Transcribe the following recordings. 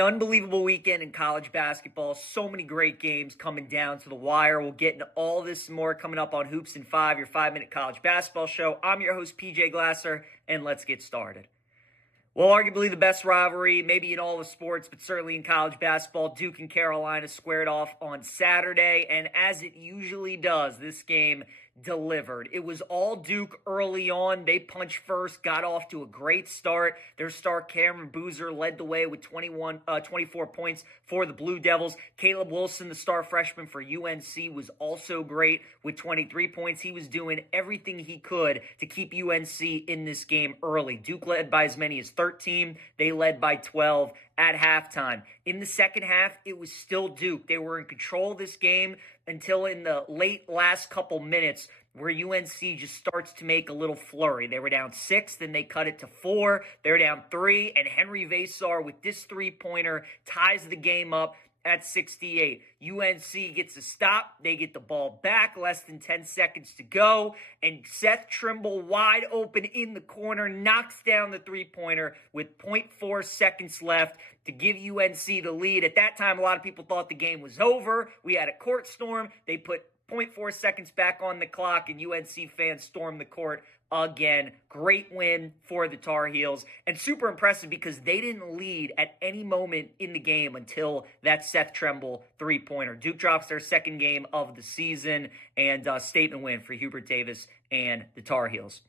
Unbelievable weekend in college basketball. So many great games coming down to the wire. We'll get into all this and more coming up on Hoops in 5, your 5-minute college basketball show. I'm your host, PJ Glasser, and let's get started. Well, arguably the best rivalry, maybe in all the sports, but certainly in college basketball, Duke and Carolina squared off on Saturday, and as it usually does, this game delivered. It was all Duke early on. They punched first, got off to a great start. Their star Cameron Boozer led the way with 24 points for the Blue Devils. Caleb Wilson, the star freshman for UNC, was also great with 23 points. He was doing everything he could to keep UNC in this game early. Duke led by as many as 13. They led by 12 at halftime. In the second half, it was still Duke. They were in control of this game until in the late last couple minutes where UNC just starts to make a little flurry. They were down 6, then they cut it to 4. They're down 3, and Henry Vasar with this three-pointer ties the game up at 68. UNC gets a stop. They get the ball back. Less than 10 seconds to go. And Seth Trimble, wide open in the corner, knocks down the three-pointer with 0.4 seconds left to give UNC the lead. At that time, a lot of people thought the game was over. We had a court storm. They put 0.4 seconds back on the clock, and UNC fans stormed the court again. Great win for the Tar Heels, and super impressive because they didn't lead at any moment in the game until that Seth Trimble three-pointer. Duke drops their second game of the season, and a statement win for Hubert Davis and the Tar Heels.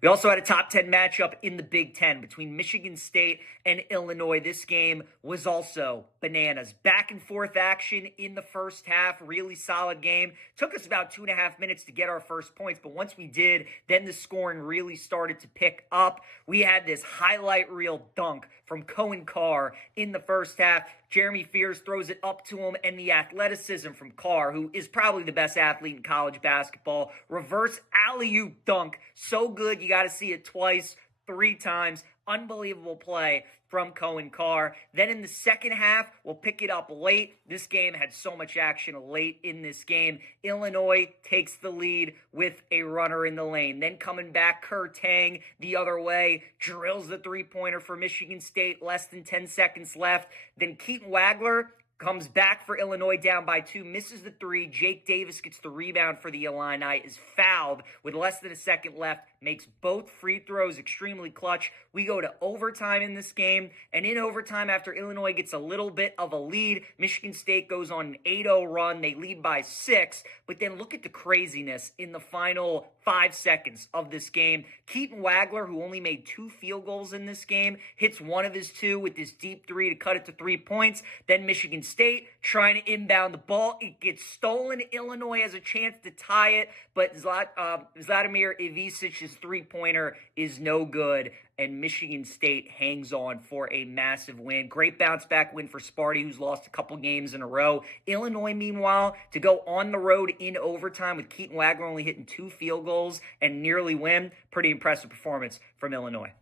We also had a top 10 matchup in the Big Ten between Michigan State and Illinois. This game was also bananas. Back and forth action in the first half. Really solid game. Took us about 2.5 minutes to get our first points, but once we did, then the scoring really started to pick up. We had this highlight reel dunk from Cohen Carr in the first half. Jeremy Fears throws it up to him, and the athleticism from Carr, who is probably the best athlete in college basketball, reverse alley-oop dunk. So good, you got to see it twice, 3 times. Unbelievable play from Cohen Carr. Then in the second half, we'll pick it up late. This game had so much action late in this game. Illinois takes the lead with a runner in the lane. Then coming back, Kerr Tang the other way, drills the three-pointer for Michigan State, less than 10 seconds left. Then Keaton Wagler comes back for Illinois down by 2, misses the 3. Jake Davis gets the rebound for the Illini, is fouled with less than a second left, makes both free throws extremely clutch. We go to overtime in this game, and in overtime, after Illinois gets a little bit of a lead, Michigan State goes on an 8-0 run. They lead by 6, but then look at the craziness in the final 5 seconds of this game. Keaton Wagler, who only made 2 field goals in this game, hits one of his 2 with this deep 3 to cut it to 3 points. Then Michigan State trying to inbound the ball. It gets stolen. Illinois has a chance to tie it, but Vladimir Ivicic's three-pointer is no good, and Michigan State hangs on for a massive win. Great bounce-back win for Sparty, who's lost a couple games in a row. Illinois, meanwhile, to go on the road in overtime with Keaton Wagler only hitting 2 field goals and nearly win. Pretty impressive performance from Illinois.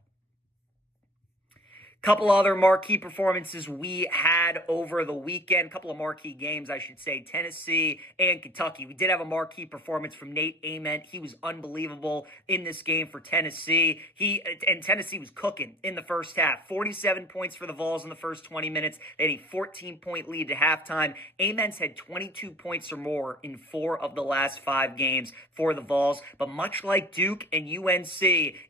Couple other marquee performances we had over the weekend. Couple of marquee games, I should say. Tennessee and Kentucky. We did have a marquee performance from Nate Ament. He was unbelievable in this game for Tennessee. Tennessee was cooking in the first half. 47 points for the Vols in the first 20 minutes. They had a 14-point lead to halftime. Ament's had 22 points or more in 4 of the last 5 games for the Vols. But much like Duke and UNC,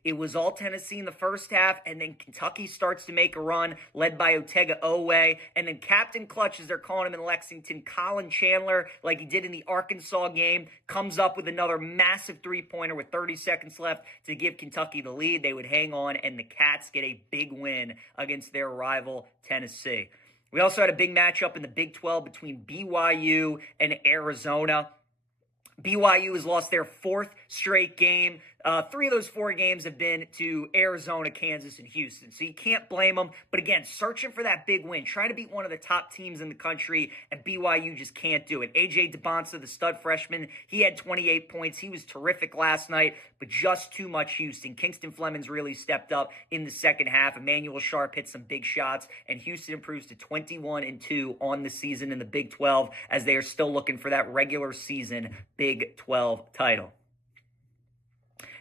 it was all Tennessee in the first half, and then Kentucky starts to make a run, led by Otega Oweh, and then Captain Clutch, as they're calling him in Lexington, Colin Chandler, like he did in the Arkansas game, comes up with another massive three-pointer with 30 seconds left to give Kentucky the lead. They would hang on, and the Cats get a big win against their rival, Tennessee. We also had a big matchup in the Big 12 between BYU and Arizona. BYU has lost their 4th straight game. 3 of those 4 games have been to Arizona, Kansas, and Houston. So you can't blame them. But again, searching for that big win, trying to beat one of the top teams in the country, and BYU just can't do it. A.J. DeBonsa, the stud freshman, he had 28 points. He was terrific last night, but just too much Houston. Kingston Flemings really stepped up in the second half. Emmanuel Sharp hit some big shots, and Houston improves to 21-2 on the season in the Big 12 as they are still looking for that regular season Big 12 title.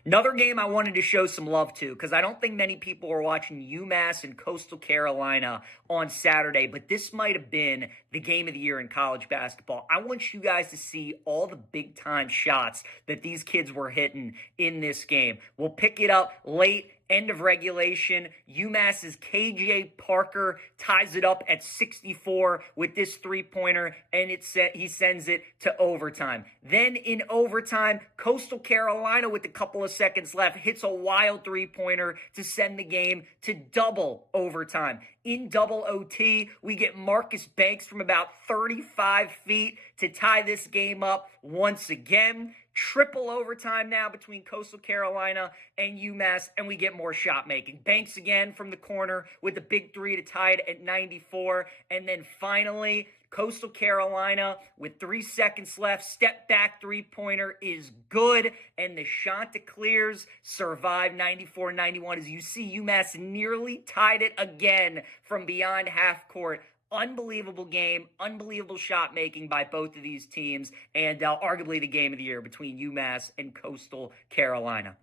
Another game I wanted to show some love to because I don't think many people are watching UMass and Coastal Carolina on Saturday, but this might have been the game of the year in college basketball. I want you guys to see all the big-time shots that these kids were hitting in this game. We'll pick it up late. End of regulation. UMass's KJ Parker ties it up at 64 with this three-pointer, and he sends it to overtime. Then in overtime, Coastal Carolina, with a couple of seconds left, hits a wild three-pointer to send the game to double overtime. In double OT, we get Marcus Banks from about 35 feet to tie this game up once again. Triple overtime now between Coastal Carolina and UMass, and we get more shot making. Banks again from the corner with the big three to tie it at 94. And then finally, Coastal Carolina with 3 seconds left. Step back three-pointer is good, and the Chanticleers survive 94-91. As you see, UMass nearly tied it again from beyond half court. Unbelievable game, unbelievable shot making by both of these teams, and arguably the game of the year between UMass and Coastal Carolina.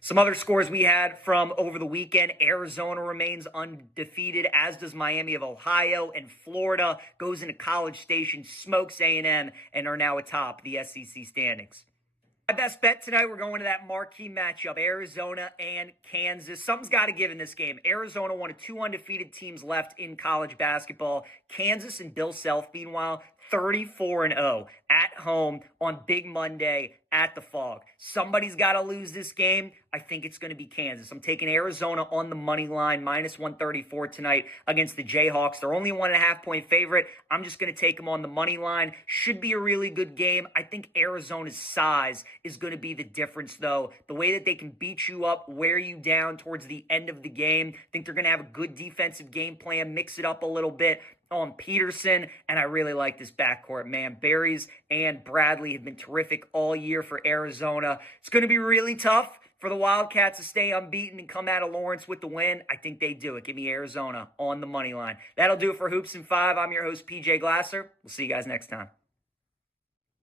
Some other scores we had from over the weekend. Arizona remains undefeated, as does Miami of Ohio, and Florida goes into College Station, smokes A&M, and are now atop the SEC standings. My best bet tonight, we're going to that marquee matchup, Arizona and Kansas. Something's got to give in this game. Arizona, one of 2 undefeated teams left in college basketball. Kansas and Bill Self, meanwhile, 34-0 at home on Big Monday at the Fog. Somebody's got to lose this game. I think it's going to be Kansas. I'm taking Arizona on the money line, minus 134 tonight against the Jayhawks. They're only a 1.5-point favorite. I'm just going to take them on the money line. Should be a really good game. I think Arizona's size is going to be the difference, though. The way that they can beat you up, wear you down towards the end of the game. I think they're going to have a good defensive game plan, mix it up a little bit on Peterson, and I really like this backcourt, man. Berries and Bradley have been terrific all year for Arizona. It's going to be really tough for the Wildcats to stay unbeaten and come out of Lawrence with the win. I think they do it. Give me Arizona on the money line. That'll do it for Hoops in 5. I'm your host, PJ Glasser. We'll see you guys next time.